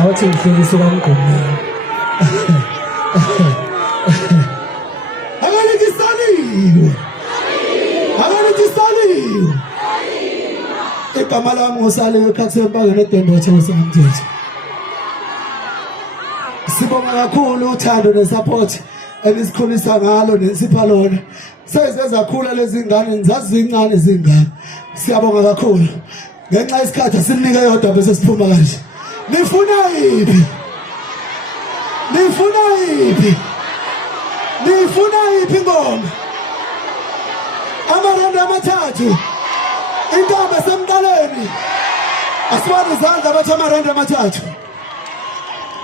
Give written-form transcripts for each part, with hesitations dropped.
awuthi ngihlekisa kwamgomeni Akalekisaliwe igama lami ngosaliwe eKhathempangeni eDondotho ngosamthetho. Sibonga kakhulu uthando nesupport enisikhulisa ngalo nesipha lona. Sezezakhula lezi ngane nizazi zincane izingane. Siyabonga kakhulu. Ngenxa yesikhathi asinike yodwa bese siphuma kanje. Nifuna yiphi? Nifuna yiphi ngoma? Amaranda amathathu. Intombi esemqaleni. Asibani izandla bathi amaranda amathathu.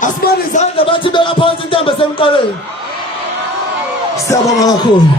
Asibani izandla bathi beka phansi intombi esemqaleni. Siyabonga kakhulu.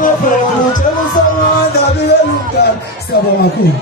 ngafela njengosamanda bikela umntana siyabonga kakhulu.